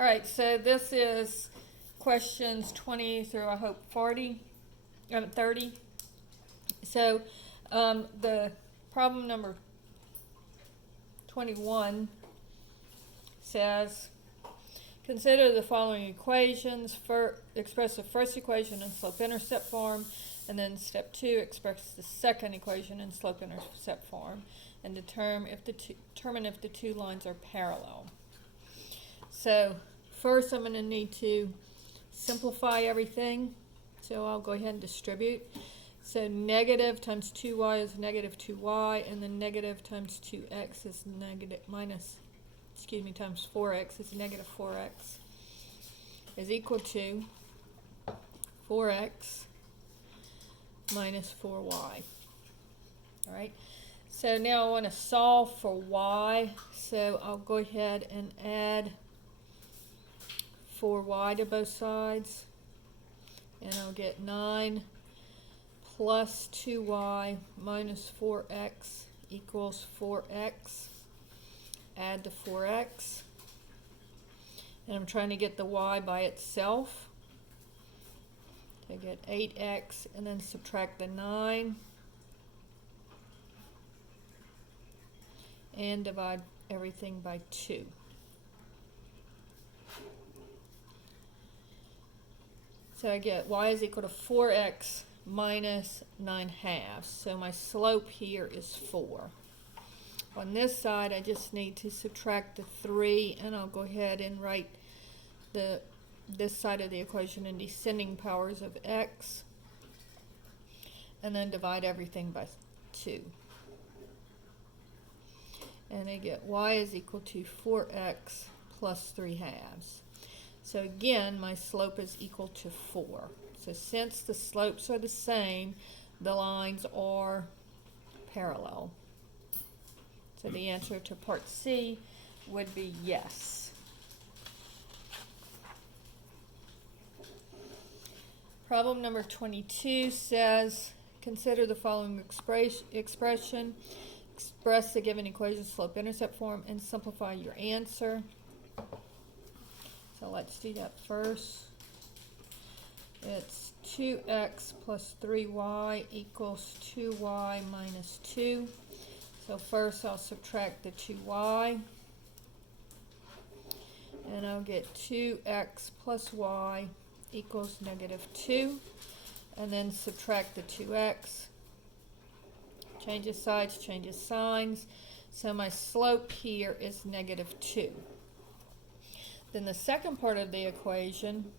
All right, so this is questions 20 through, I hope, 30. So the problem number 21 says, consider the following equations. Express the first equation in slope-intercept form, and then step 2, express the second equation in slope-intercept form, and determine if the two lines are parallel. So first I'm going to need to simplify everything. So I'll go ahead and distribute. So negative times 2y is negative 2y, and then negative times 2x is times 4x is negative 4x, is equal to 4x minus 4y. All right. So now I want to solve for y. So I'll go ahead and add 4y to both sides, and I'll get 9 plus 2y minus 4x equals 4x. Add the 4x, and I'm trying to get the y by itself. I get 8x, and then subtract the 9 and divide everything by 2. So I get y is equal to 4x minus 9/2. So my slope here is 4. On this side, I just need to subtract the 3, and I'll go ahead and write this side of the equation in descending powers of x, and then divide everything by 2. And I get y is equal to 4x plus 3/2. So again, my slope is equal to 4. So since the slopes are the same, the lines are parallel. So the answer to part C would be yes. Problem number 22 says, consider the following expression. Express the given equation slope-intercept form and simplify your answer. So let's do that first. It's 2x plus 3y equals 2y minus 2. So first I'll subtract the 2y, and I'll get 2x plus y equals negative 2, and then subtract the 2x. Changes sides, changes signs. So my slope here is negative 2. Then the second part of the equation,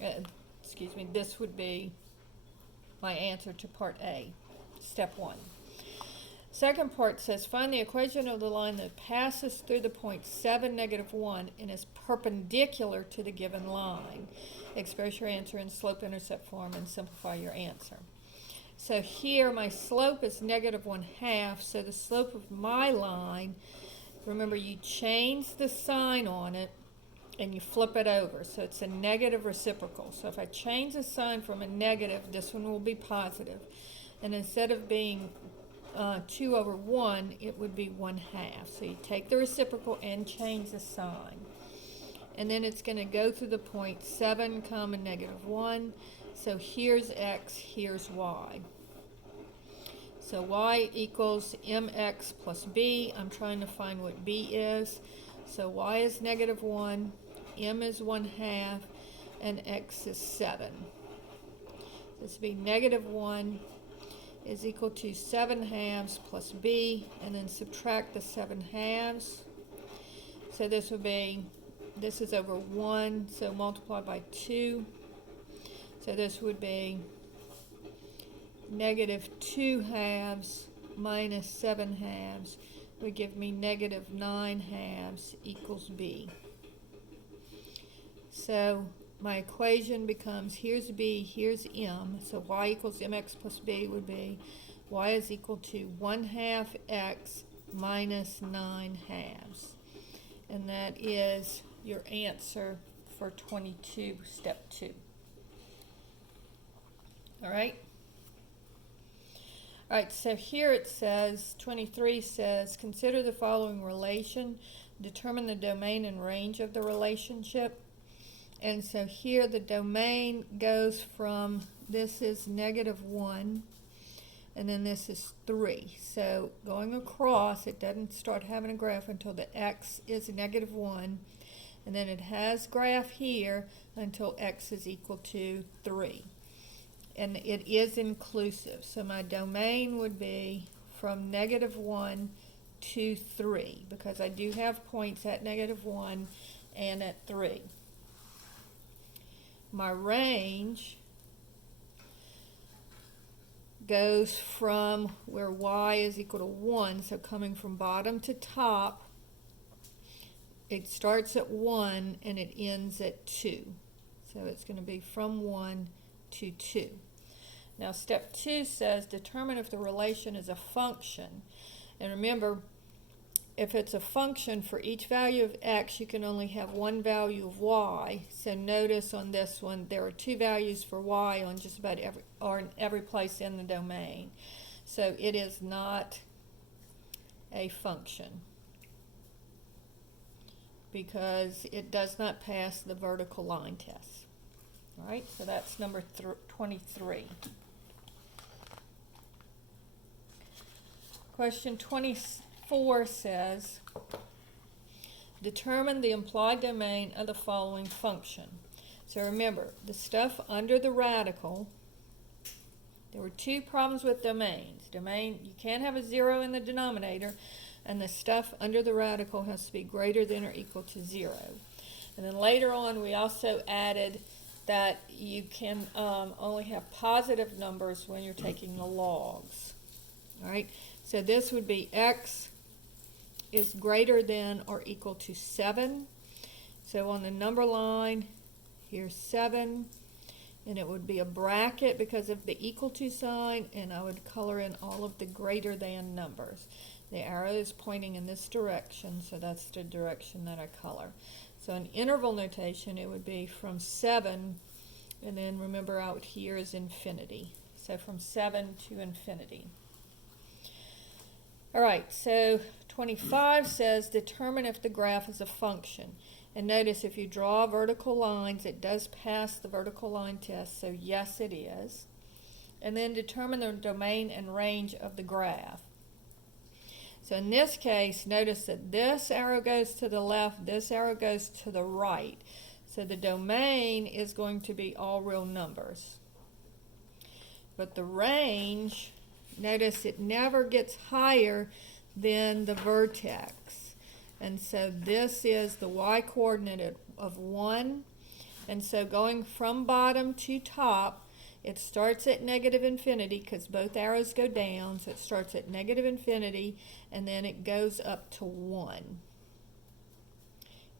this would be my answer to part A, step 1. Second part says, find the equation of the line that passes through the point 7, negative 1, and is perpendicular to the given line. Express your answer in slope-intercept form and simplify your answer. So here my slope is negative 1/2, so the slope of my line, remember you change the sign on it and you flip it over, so it's a negative reciprocal. So if I change the sign from a negative, this one will be positive. And instead of being 2 over 1, it would be 1/2. So you take the reciprocal and change the sign. And then it's going to go through the point 7, comma, negative 1. So here's x, here's y. So y equals mx plus b. I'm trying to find what b is. So y is negative 1, m is 1/2, and x is 7. This would be negative 1 is equal to 7/2 plus b, and then subtract the 7/2. So this would be, this is over 1, so multiply by 2. So this would be negative 2/2 minus 7/2 would give me negative 9/2 equals b. So my equation becomes, here's b, here's m, so y equals mx plus b would be y is equal to 1/2 x minus 9/2. And that is your answer for 22, step 2. All right? All right, so here it says, 23 says, consider the following relation. determine the domain and range of the relationship. And so here the domain goes from, this is -1, and then this is 3. So going across, it doesn't start having a graph until the x is -1, and then it has graph here until x is equal to 3. And it is inclusive. So my domain would be from -1 to 3, because I do have points at -1 and at 3. My range goes from where y is equal to 1, so coming from bottom to top, it starts at 1 and it ends at 2. So it's going to be from 1 to 2. Now step 2 says determine if the relation is a function. And remember, if it's a function, for each value of x, you can only have one value of y. So notice on this one, there are 2 values for y on just about every place in the domain. So it is not a function because it does not pass the vertical line test. All right, so that's number 23. Question 24 says, determine the implied domain of the following function. So remember, the stuff under the radical, there were 2 problems with domains. Domain, you can't have a 0 in the denominator, and the stuff under the radical has to be greater than or equal to 0. And then later on, we also added that you can only have positive numbers when you're taking the logs. All right, so this would be x is greater than or equal to 7. So on the number line, here's 7, and it would be a bracket because of the equal to sign, and I would color in all of the greater than numbers. The arrow is pointing in this direction, so that's the direction that I color. So in interval notation, it would be from 7, and then remember out here is infinity. So from 7 to infinity. All right, so 25 says determine if the graph is a function. And notice if you draw vertical lines, it does pass the vertical line test, so yes it is. And then determine the domain and range of the graph. So in this case, notice that this arrow goes to the left, this arrow goes to the right. So the domain is going to be all real numbers. But the range, notice it never gets higher than the vertex. And so this is the y-coordinate of 1. And so going from bottom to top, it starts at -infinity because both arrows go down. So it starts at -infinity and then it goes up to 1.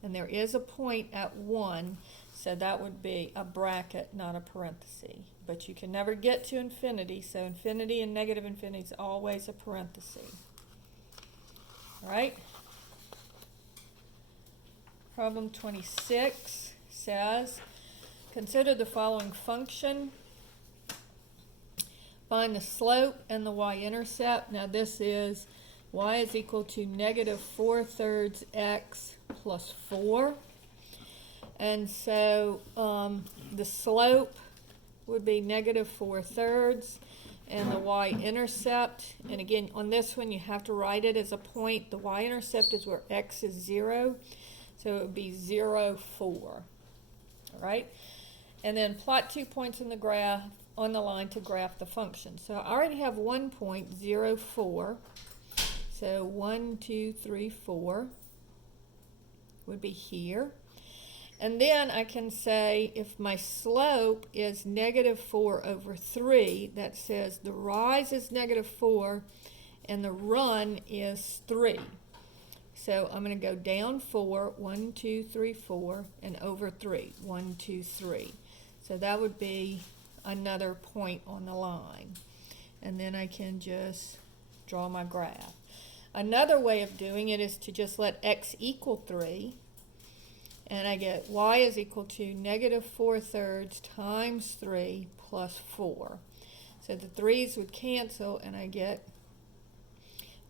And there is a point at 1, so that would be a bracket, not a parenthesis. But you can never get to infinity, so infinity and -infinity is always a parenthesis. All right? Problem 26 says, consider the following function. Find the slope and the y-intercept. Now this is y is equal to -4/3 x plus 4. And so the slope would be -4/3, and the y-intercept, and again on this one you have to write it as a point. The y-intercept is where x is 0, so it would be 0, 4. All right, and then plot 2 points in the graph on the line to graph the function. So I already have 1 point, 0, 4. So 1, 2, 3, 4 would be here. And then I can say if my slope is -4/3, that says the rise is -4 and the run is 3. So I'm going to go down 4, 1, 2, 3, 4, and over 3, 1, 2, 3. So that would be another point on the line. And then I can just draw my graph. Another way of doing it is to just let x equal 3. And I get y is equal to -4/3 times 3 plus 4. So the 3's would cancel, and I get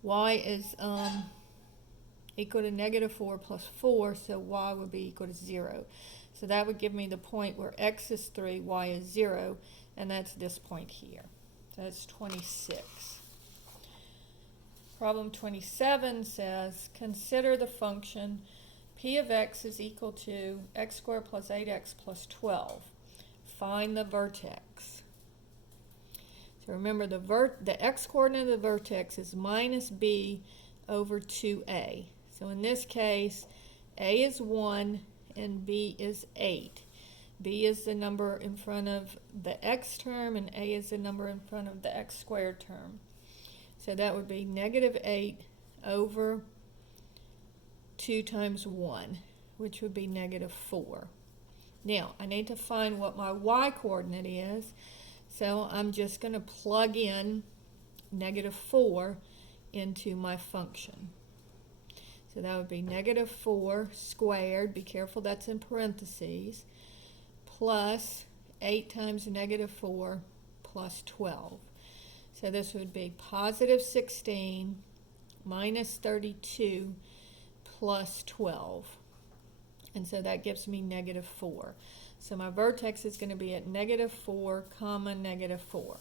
y is equal to negative 4 plus 4, so y would be equal to 0. So that would give me the point where x is 3, y is 0, and that's this point here. So that's 26. Problem 27 says, consider the function p of x is equal to x squared plus 8x plus 12. Find the vertex. So remember, the x-coordinate of the vertex is minus b over 2a. So in this case, a is 1 and b is 8. B is the number in front of the x term, and a is the number in front of the x squared term. So that would be negative 8 over 2 times 1, which would be negative 4. Now, I need to find what my y-coordinate is, so I'm just going to plug in negative 4 into my function. So that would be negative 4 squared, be careful that's in parentheses, plus 8 times negative 4 plus 12. So this would be positive 16 minus 32 plus 12. And so that gives me negative 4. So my vertex is going to be at negative 4 comma negative 4.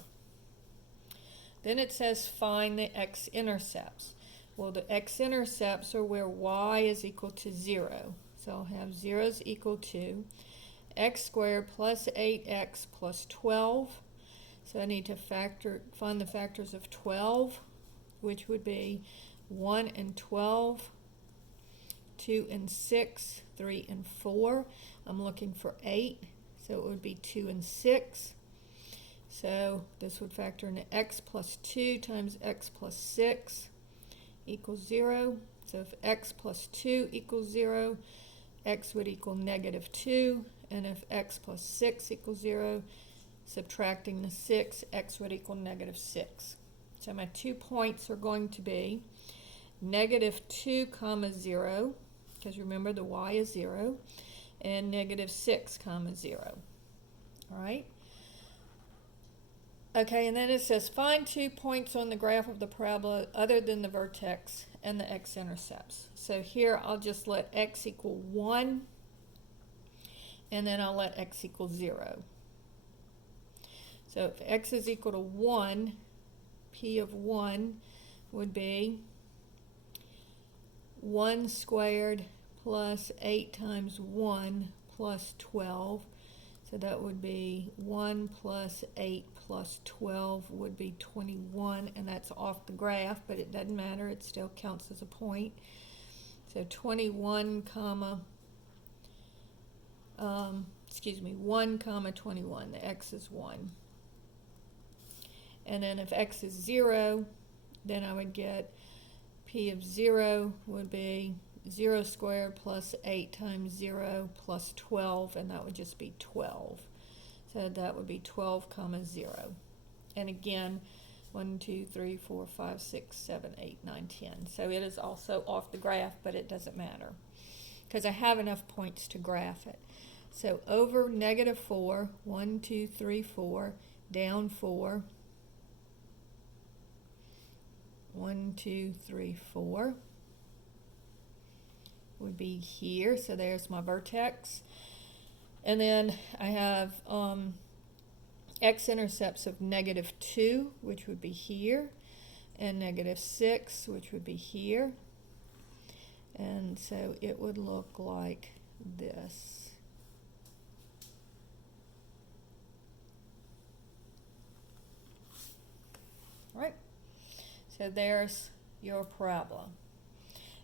Then it says find the x-intercepts. Well, the x-intercepts are where y is equal to 0. So I'll have 0 is equal to x squared plus 8x plus 12. So I need to find the factors of 12, which would be 1 and 12, 2 and 6, 3 and 4. I'm looking for 8, so it would be 2 and 6. So this would factor into x plus 2 times x plus 6 equals 0. So if x plus 2 equals 0, x would equal negative 2. And if x plus 6 equals 0, subtracting the 6, x would equal negative 6. So my 2 points are going to be negative 2 comma 0, because remember the y is 0, and negative 6 comma 0. All right? Okay, and then it says find 2 points on the graph of the parabola other than the vertex and the x-intercepts. So here I'll just let x equal 1, and then I'll let x equal 0. So if x is equal to 1, p of 1 would be 1 squared plus 8 times 1 plus 12. So that would be 1 plus 8 plus 12 would be 21, and that's off the graph, but it doesn't matter. It still counts as a point. So 21 comma, 1 comma 21. The x is 1. And then if x is 0, then I would get p of 0 would be 0 squared plus 8 times 0 plus 12, and that would just be 12. So that would be 12 comma 0. And again, 1, 2, 3, 4, 5, 6, 7, 8, 9, 10. So it is also off the graph, but it doesn't matter because I have enough points to graph it. So over negative 4, 1, 2, 3, 4, down 4, 1, 2, 3, 4 would be here. So there's my vertex. And then I have x-intercepts of negative 2, which would be here, and negative 6, which would be here. And so it would look like this. All right. So there's your parabola.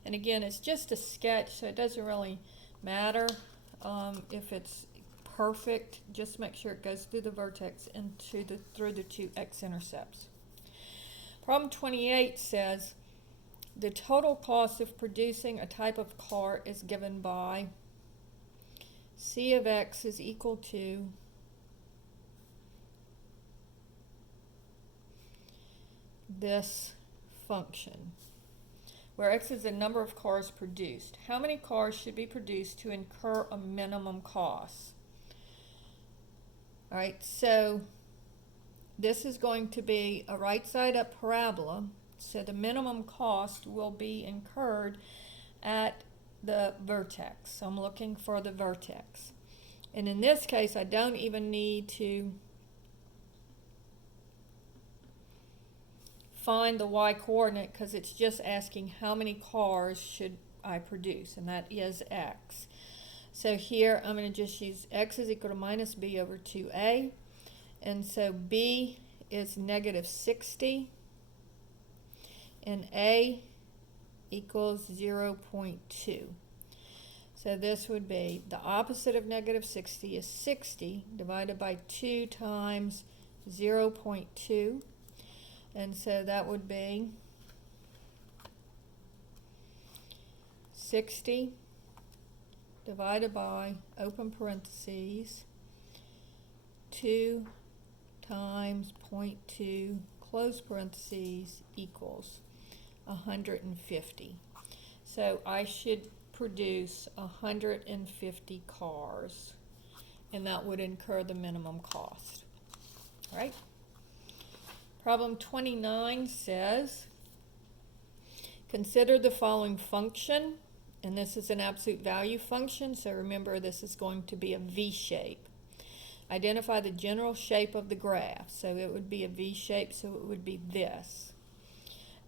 And again, it's just a sketch, so it doesn't really matter if it's perfect. Just make sure it goes through the vertex and through the 2 x-intercepts. Problem 28 says the total cost of producing a type of car is given by C of x is equal to this function, where x is the number of cars produced. How many cars should be produced to incur a minimum cost? All right, so this is going to be a right side up parabola, so the minimum cost will be incurred at the vertex. So I'm looking for the vertex. And in this case, I don't even need to find the y-coordinate because it's just asking how many cars should I produce, and that is x. So here I'm going to just use x is equal to minus b over 2a. And so b is negative 60, and a equals 0.2. So this would be the opposite of negative 60 is 60 divided by 2 times 0.2. And so that would be 60 divided by, open parentheses, 2 times 0.2, close parentheses, equals 150. So I should produce 150 cars, and that would incur the minimum cost. All right? Problem 29 says, consider the following function, and this is an absolute value function, so remember this is going to be a V shape. Identify the general shape of the graph. So it would be a V shape, so it would be this.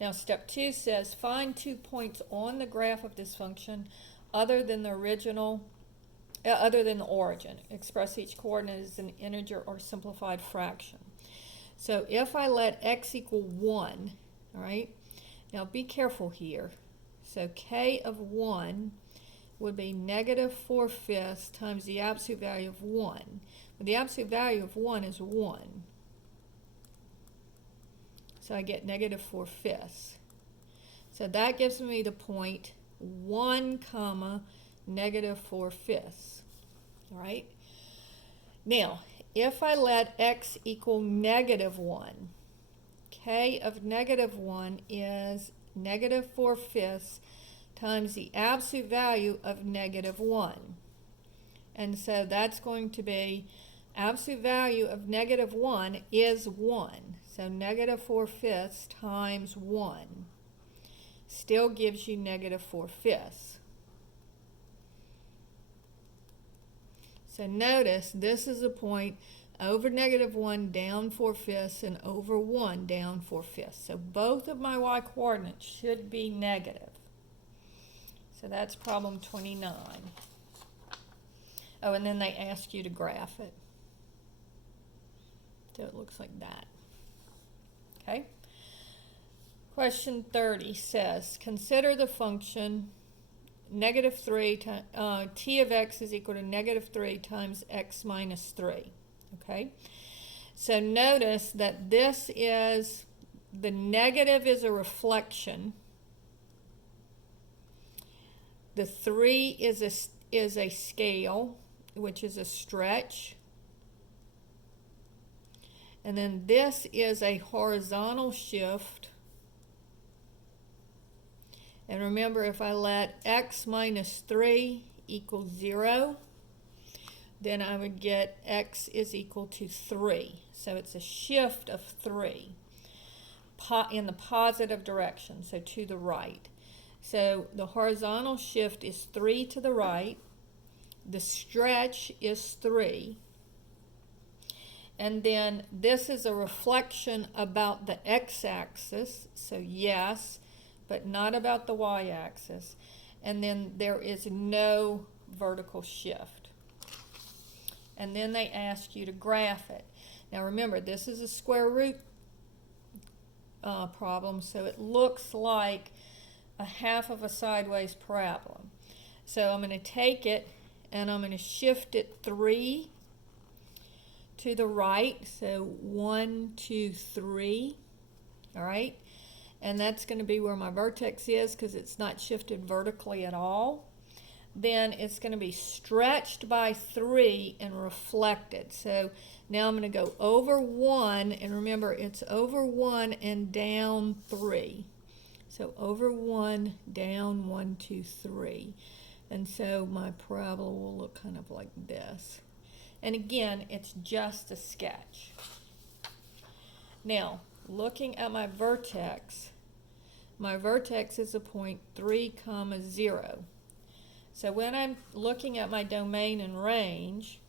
Now step 2 says, find 2 points on the graph of this function other than the origin. Express each coordinate as an integer or simplified fraction. So if I let x equal 1, all right, now be careful here. So k of 1 would be negative 4/5 times the absolute value of 1. But the absolute value of 1 is 1. So I get negative 4/5. So that gives me the point 1 comma negative 4/5. All right. Now, if I let x equal negative 1, k of negative 1 is negative 4/5 times the absolute value of negative 1. And so that's going to be absolute value of negative 1 is 1. So negative 4/5 times 1 still gives you negative 4/5. So notice this is a point over negative 1 down 4/5 and over 1 down 4/5. So both of my y-coordinates should be negative. So that's problem 29. Oh, and then they ask you to graph it. So it looks like that. Okay. Question 30 says, consider the function negative 3, t of x is equal to negative 3 times x minus 3. Okay. So notice that this is, the negative is a reflection. The 3 is a scale, which is a stretch. And then this is a horizontal shift. And remember, if I let x minus 3 equal 0, then I would get x is equal to 3. So it's a shift of 3 in the positive direction, so to the right. So the horizontal shift is 3 to the right. The stretch is 3. And then this is a reflection about the x-axis, so yes, but not about the y-axis. And then there is no vertical shift. And then they ask you to graph it. Now remember, this is a square root problem, so it looks like a half of a sideways parabola. So I'm going to take it and I'm going to shift it 3 to the right, so 1, 2, 3, all right? And that's going to be where my vertex is because it's not shifted vertically at all. Then it's going to be stretched by 3 and reflected. So now I'm going to go over 1, and remember it's over 1 and down 3. So over 1, down 1, 2, 3. And so my parabola will look kind of like this. And again, it's just a sketch. Now, looking at my vertex, My vertex is a point 3, 0. So when I'm looking at my domain and range,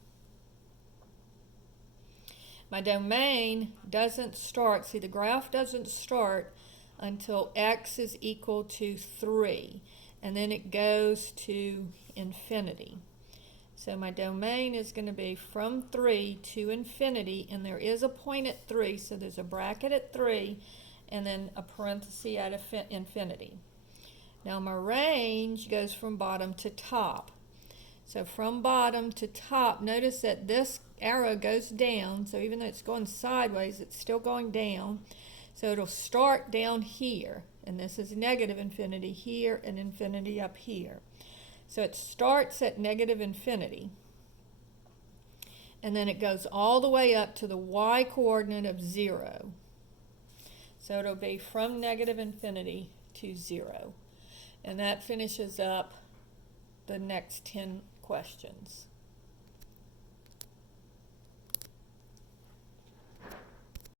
my domain doesn't start, see the graph doesn't start until x is equal to 3, and then it goes to infinity. So my domain is going to be from 3 to infinity, and there is a point at 3, so there's a bracket at 3, and then a parenthesis at infinity. Now my range goes from bottom to top. So from bottom to top, notice that this arrow goes down, so even though it's going sideways, it's still going down. So it'll start down here, and this is negative infinity here and infinity up here. So it starts at negative infinity, and then it goes all the way up to the y coordinate of 0. So it'll be from negative infinity to 0. And that finishes up the next 10 questions.